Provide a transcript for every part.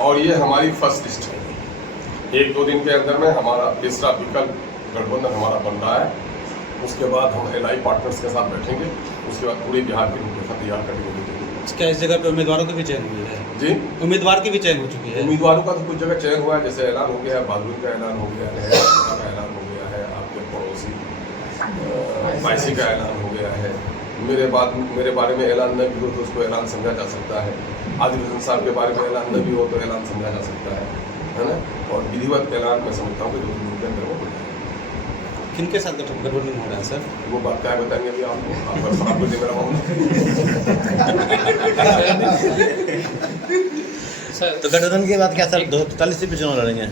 और ये हमारी फर्स्ट लिस्ट है। 1-2 दिन के अंदर में हमारा तीसरा विकल्प गठबंधन हमारा बन रहा है। उसके बाद हम एलआई पार्टनर्स के साथ बैठेंगे, उसके बाद पूरे बिहार की रूपरेखा तैयार करेंगे। क्या इस जगह पे उम्मीदवारों की भी चयन हुई है? जी, उम्मीदवार की भी चयन हो चुकी है। उम्मीदवारों का तो कुछ जगह चयन हुआ है, जैसे ऐलान हो गया है, बहादुर का ऐलान हो गया है, का ऐलान हो गया है, आपके पड़ोसी वाईसी का ऐलान हो गया है। मेरे बारे में ऐलान न भी हो तो उसको ऐलान समझा जा सकता है। आदिल हुसैन साहब के बारे में ऐलान न भी हो तो ऐलान समझा जा सकता है ना। और विधिवत ऐलान मैं समझता हूँ कि 2 दिन के अंदर वो हो जाएगा। किनके साथ गठबंधन हो रहा है सर? वो बात क्या है बताएंगे अभी आपको, आप मुझे मेरा मामला। सर तो गठबंधन के बाद क्या सर 243 सीट पे चुनाव लड़ेंगे?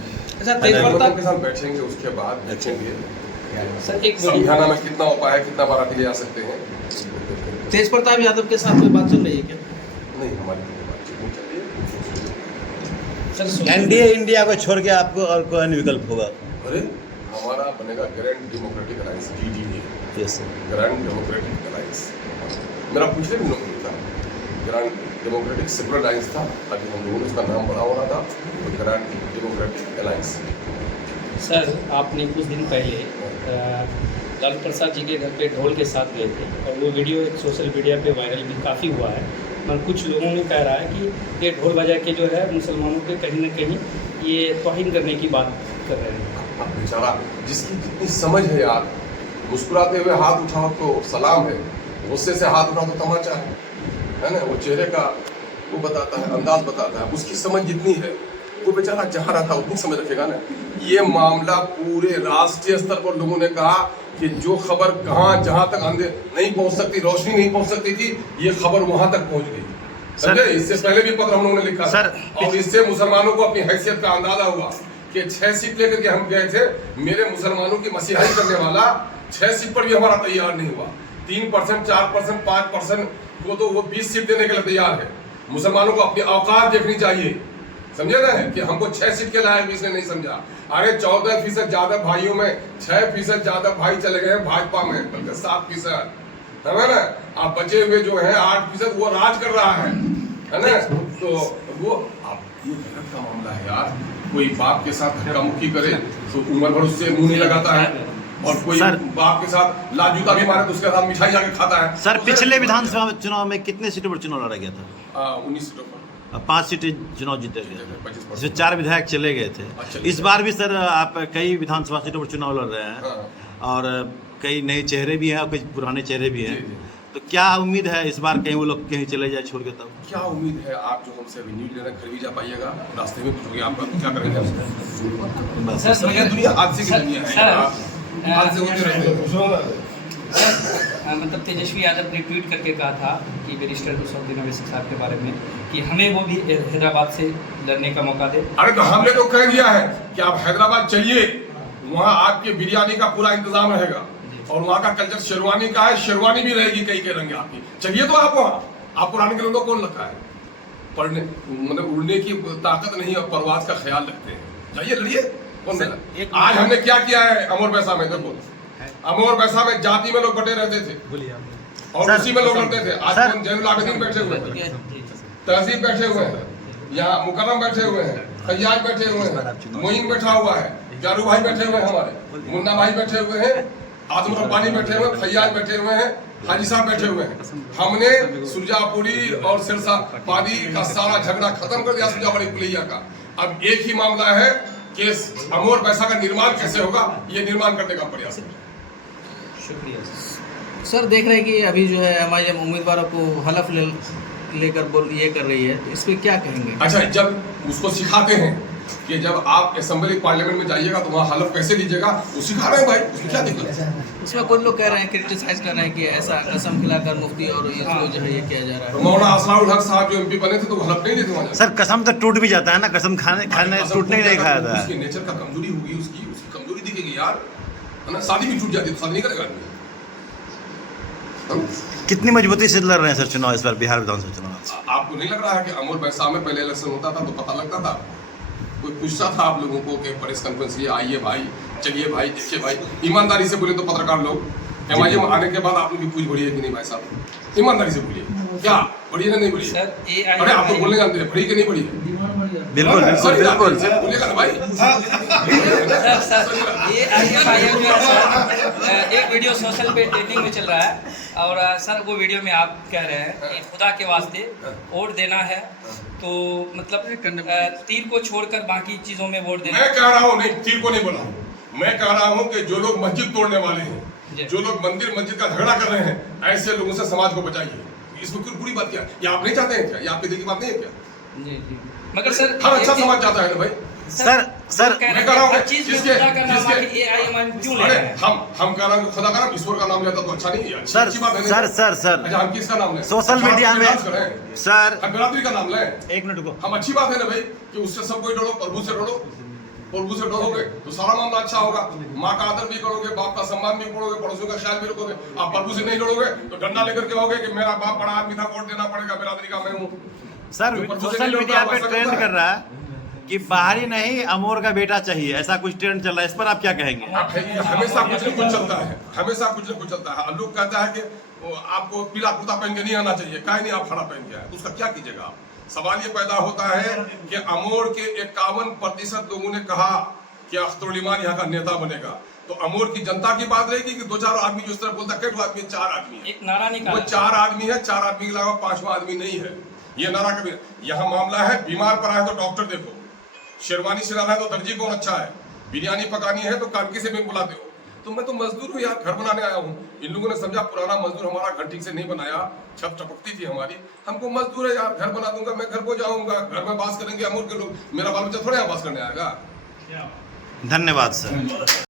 सर गठबंधन के साथ बैठेंगे, उसके बाद देखेंगे सर एक समझाना में कितना उपाय है, कितना बाराती ले जा सकते हैं। तेज प्रताप यादव के साथ कोई बात चल रही है क्या? नहीं, हमारी कोई बातचीत नहीं चल रही है। सर एनडीए इंडिया को छोड़ के आपको और कोई अन्य विकल्प होगा? अरे हमारा बनेगा grand democratic alliance, GDA, yes sir. Grand democratic alliance. मेरा पिछले दिनों में था ग्रैंड डेमोक्रेटिक सेकुलर अलायंस था, ताकि हम लोगों ने उसका नाम बड़ा हो रहा था, तो ग्रैंड डेमोक्रेटिक अलायंस। सर आपने कुछ दिन पहले लालू प्रसाद जी के घर पे ढोल के साथ गए थे और वो वीडियो एक सोशल मीडिया पे वायरल भी काफ़ी हुआ है। और कुछ लोगों ने कह रहा है कि ये ढोल बजा के जो है मुसलमानों के कहीं ना कहीं ये तौहीन करने की बात कर रहे हैं। अब बेचारा जिसकी जितनी समझ है यार, मुस्कुराते हुए हाथ उठाओ तो सलाम है, गुस्से से हाथ उठाओ तो तमाचा है ना। वो चेहरे का वो बताता है, अंदाज बताता है, उसकी समझ जितनी है वो बेचारा जहाँ रहता उतनी समझ रखेगा ना। ये मामला पूरे राष्ट्रीय स्तर पर लोगों ने कहा कि जो खबर कहाँ जहाँ तक नहीं पहुँच सकती, रोशनी नहीं पहुँच सकती थी, ये खबर वहाँ तक पहुँच गई। समझे? इससे पहले भी पत्र हम लोगों ने लिखा था और इससे मुसलमानों को अपनी हैसियत का अंदाजा हुआ कि 6 सीट लेकर के हम गए थे, मेरे मुसलमानों की मसीहाई करने वाला 6 सीट पर भी हमारा तैयार नहीं हुआ। 3%, 4%, 5% को तो वो 20 सीट देने के लिए तैयार है। मुसलमानों को अपनी औकात देखनी चाहिए, समझे ना, कि हमको 6 सीट के लायक भी इसने नहीं समझा। अरे 14% ज्यादा भाइयों में 6% ज्यादा भाई चले गए भाजपा में, बल्कि 7%, है ना। आप बचे हुए जो है 8% वो राज कर रहा है ना। तो वो अब ये गलत का मामला है यार। कोई बाप के साथ धक्का मुक्की करे तो उम्र भर उससे मुंह नहीं लगाता है, और कोई बाप के साथ लाजूता भी मारे तो उसके साथ मिठाई जाके खाता है। सर पिछले विधानसभा चुनाव में कितने सीटों पर चुनाव लड़ा गया था? 19 सीटों पर 5 सीटें चुनाव जीते गए थे, 25%। इसमें 4 विधायक चले गए थे। इस बार भी सर आप कई विधानसभा सीटों पर चुनाव लड़ रहे हैं और कई नए चेहरे भी हैं और कई पुराने चेहरे भी हैं, तो क्या उम्मीद है इस बार कहीं वो लोग कहीं चले जाए छोड़ के? तब क्या उम्मीद है? आप जो हमसे अभी न्यूज लेना घर भी जा पाइएगा, रास्ते में पूछोगे आपका तो क्या करेंगे? सर ये दुनिया हादसे की दुनिया है, हादसे होते रहते हैं। मतलब तेजस्वी यादव ने ट्वीट करके कहा था कि बैरिस्टर खुशौद्दीन अवैसी साहब के बारे में कि हमें वो भी हैदराबाद से लड़ने का मौका दे। अरे तो हमने तो कह दिया है कि आप हैदराबाद चलिए, वहाँ आपके बिरयानी का पूरा इंतजाम रहेगा और वहाँ का कल्चर शेरवानी का है, शेरवानी भी रहेगी कई के रंग आपकी। चलिए तो आप वहाँ, आप पुराने के लोगों को कौन रखा है? पढ़ने मतलब उड़ने की ताकत नहीं और परवाज का ख्याल रखते हैं, जाइए लड़िए। कौन मिला? आज हमने क्या किया है अमर बैसा में, देखो अमर बैसा में जाति में लोग बटे रहते थे और उसी में लोग लड़ते थे। आज जैनुल आबिदीन बैठे हुए हैं, तहसीब बैठे हुए हैं, यहाँ मुकर्रम बैठे हुए हैं, फैयाज बैठे हुए हैं, मोइन बैठा हुआ है, जारू भाई बैठे हुए हैं, हमारे मुन्ना भाई बैठे हुए हैं, आजम रब्बानी बैठे हुए हैं, फैयाज बैठे हुए हैं, हाजी साहब बैठे हुए हैं। हमने सुरजापुरी और सिरसा पादी का सारा झगड़ा खत्म कर दिया, सुरजापुरी पुलिया का। अब एक ही मामला है कि अमर पैसा का निर्माण कैसे होगा, ये निर्माण करने का प्रयास है। शुक्रिया सर देख रहे हैं कि अभी जो है MIM उम्मीदवारों को हलफ लेकर ये कर रही है, तो इस पर क्या कहेंगे? अच्छा, जब उसको सिखाते हैं कि जब आप असेंबली पार्लियामेंट में जाइएगा तो वहाँ हलफ कैसे लीजिएगा, वो सिखा रहे हैं भाई, उसमें क्या दिक्कत है? इसमें कुछ लोग कह रहे हैं, क्रिटिसाइज कर रहे हैं कि ऐसा कसम खिलाकर मुफ्ती और इसको जो है ये किया जा रहा है। मौलाना असरारुल हक साहब जो MP बने थे तो वो हलफ नहीं देते वहाँ। सर कसम तो टूट भी जाता है ना, कसम खाने टूटने ही नहीं खाया था। उसकी नेचर का कमजोरी होगी, उसकी कमजोरी दिखेगी यार, है ना। शादी भी टूट जाती है तो शादी नहीं करेगा आदमी। कितनी मजबूती से लड़ रहे हैं सर चुनाव इस बार बिहार विधानसभा चुनाव? आपको नहीं लग रहा है कि अमर बैसा में पहले इलेक्शन होता था तो पता लगता था, कोई पूछता था आप लोगों को कि प्रेस कॉन्फ्रेंस लिए आइए भाई, चलिए भाई, देखिए भाई, ईमानदारी से बोले तो पत्रकार लोग MIM आने के बाद आप लोग की पूछ बढ़ी है कि नहीं भाई साहब, ईमानदारी से बोलिए, क्या बढ़ी है ना नहीं बढ़ी? सर अरे आप तो बोलने जानते हैं, बढ़ी कि नहीं बढ़ी है? बिल्कुल बिल्कुल बिल्कुल बोलिएगा ना भाई। सर ये IMIM जो है सर, एक वीडियो सोशल पे ट्रेंडिंग में चल रहा है और सर वो वीडियो में आप कह रहे हैं कि खुदा के वास्ते वोट देना है तो मतलब तीर को छोड़कर बाकी चीज़ों में वोट देना। मैं कह रहा हूँ नहीं, तीर को नहीं बोला हूँ, मैं कह रहा हूँ कि जो लोग मस्जिद तोड़ने वाले हैं, जो लोग मंदिर मस्जिद का झगड़ा कर रहे हैं, ऐसे लोगों से समाज को बचाइए। इसमें क्यों बुरी बात क्या है? ये आप नहीं चाहते हैं क्या? ये आपके दिल की बात नहीं है क्या? जी जी, मगर सर हर अच्छा समाज चाहता है ना भाई। सर मैं कह रहा हूँ जिसके क्यों ले रहे हैं? हम कह रहे हैं खुदा का नाम, ईश्वर का नाम लेता तो अच्छा नहीं है। सर अच्छी बात है। सर अच्छा, हम किसका नाम लें? सोशल मीडिया में सर हम बिरादरी का नाम लें। एक मिनट को, हम अच्छी बात है ना भाई कि उससे सब कोई डरो, प्रभु से डरो। प्रभु से डरोगे तो सारा मामला अच्छा होगा। माँ का आदर भी करोगे, बाप का सम्मान भी करोगे, पड़ोसियों का ख्याल भी रखोगे। आप प्रभु से नहीं डरोगे तो डंडा लेकर के आओगे कि मेरा बाप बड़ा आदमी था, वोट देना पड़ेगा, बिरादरी का मैं हूँ। सर सोशल मीडिया पे ट्रेंड कर रहा है कि बाहरी नहीं अमोर का बेटा चाहिए, ऐसा कुछ ट्रेंड चल रहा है, इस पर आप क्या कहेंगे? हमेशा कुछ न कुछ चलता है, हमेशा कुछ न कुछ चलता है। लोग कहता है कि आपको पीला कुर्ता पहन के नहीं आना चाहिए, काहे नहीं आप खड़ा पहन के आए, उसका क्या कीजिएगा आप? सवाल ये पैदा होता है कि अमोर के 51% लोगों ने कहा कि अख्तर उल ईमान यहाँ का नेता बनेगा, तो अमोर की जनता की बात रहेगी कि 2-4 आदमी जो इस तरह बोलता है, 4 आदमी है, एक नारा निकाला, वो 4 आदमी है, 4 आदमी के अलावा 5वां आदमी नहीं है। ये नारा कभी, यहाँ मामला है बीमार पड़ा है तो डॉक्टर देखो, शेरवानी सिलाना है तो दर्जी कौन अच्छा है, बिरयानी पकानी है तो कानकी से भी बुलाते हो। तो मैं तो मजदूर हूँ यार, घर बनाने आया हूँ। इन लोगों ने समझा पुराना मजदूर हमारा घर ठीक से नहीं बनाया, छत टपकती थी हमारी, हमको मजदूर है यार, घर बना दूंगा, मैं घर को जाऊंगा, घर में बास करेंगे अमूर के लोग, मेरा बाल बच्चा थोड़े यहाँ बास करने आएगा। धन्यवाद सर।